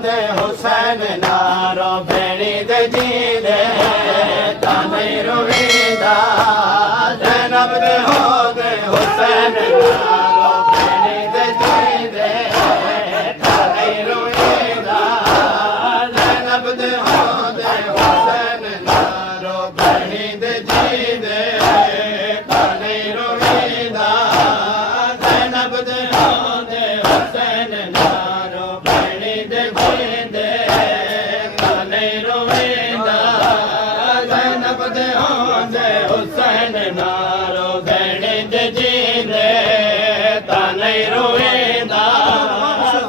दे हुसैन नारो भेणी दे जींदे ताने रोवींदा ज़ैनब दे हो दे हुसैन नारो भेणी दे जींदे ताने रोवींदा ज़ैनब दे हो दे हुसैन नारो भेणी दे जींदे ताने रोवींदा ज़ैनब दे हो दे हुसैन नारो भेणी दे जींदे ताने रोवींदा ज़ैनब दे हो दे हुसैन नारो भेणी दे जींदे ताने रोवींदा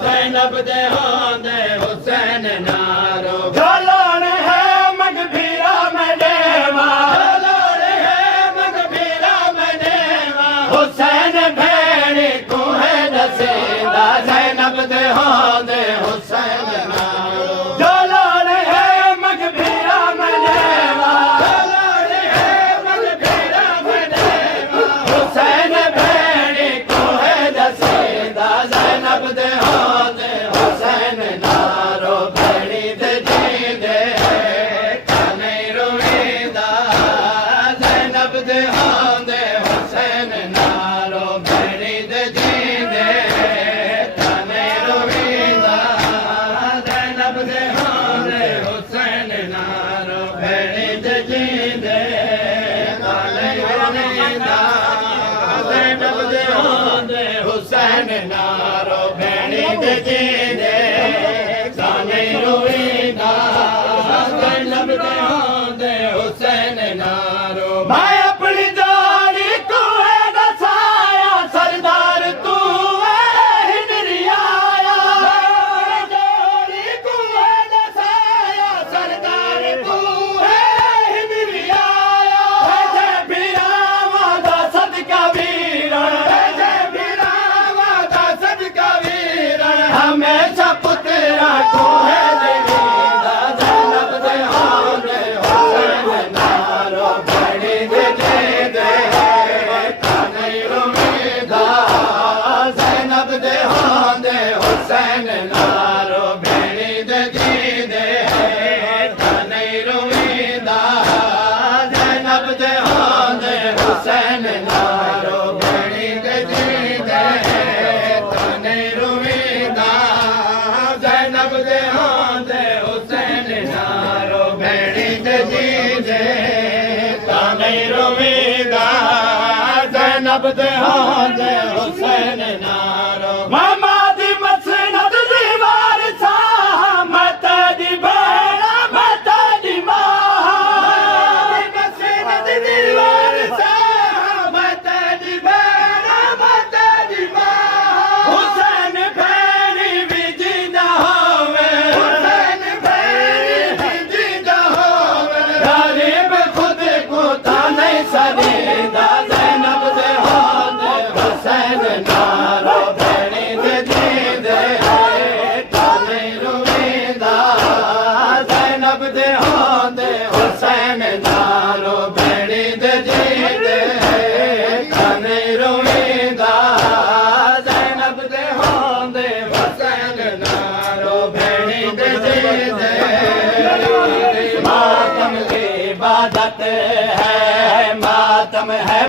ज़ैनब दे हो दे हुसैन नारो जलाल है मगफिरा में देवा जलाल है मगफिरा में देवा हुसैन भेणी को है दसेदा ज़ैनब दे हो दे हुसैन नारो जलाल है मगफिरा में देवा जलाल है मगफिरा में देवा हुसैन भेणी को है दसेदा ज़ैनब दे हो दे हुसैन नारो भेणी दे जींदे ताने रोवींदा ज़ैनब दे हो दे हुसैन नारो भेणी दे जींदे ताने रोवींदा ज़ैनब दे हो दे हुसैन नारो भेणी दे जींदे ताने रोवींदा ज़ैनब दे हो दे हुसैन नारो भेणी दे जींदे ताने रोवींदा ज़ैनब दे हो दे हुसैन नारो मैं अपनी जानी को है दसाया सरदार तू है हिजरियाया जानी को है दसाया सरदार तू है हिजरियाया जय बिरावा दा सदका वीरण जय बिरावा दा सदका वीरण हमेशा पुत्रा को है देवीदा ज़ैनब दे हो दे हुसैन नारो भेणी दे जींदे ताने रोवींदा ज़ैनब दे हो दे हुसैन नारो भेणी दे जींदे ताने रोवींदा ज़ैनब दे हो दे हुसैन नारो भेणी दे जींदे ताने रोवींदा ज़ैनब दे हो दे हुसैन नारो भेणी दे जींदे ताने रोवींदा ज़ैनब दे हो दे हुसैन नारो मामा दी मसनद दीवार सा मत दी बेड़ा मत दी मां मसनद दीवार सा मत दी बेड़ा मत दी मां हुसैन भेणी भी जिंदा होवे हुसैन भेणी भी जिंदा होवे गरीब खुद को ताने सरीदा ज़ैनब दे हो दे हुसैन नारो भेणी दे जींदे ताने रोवींदा ज़ैनब दे हो दे हुसैन नारो भेणी दे जींदे ताने रोवींदा ज़ैनब दे हो दे हुसैन नारो भेणी दे जींदे मातम की इबादत है मातम है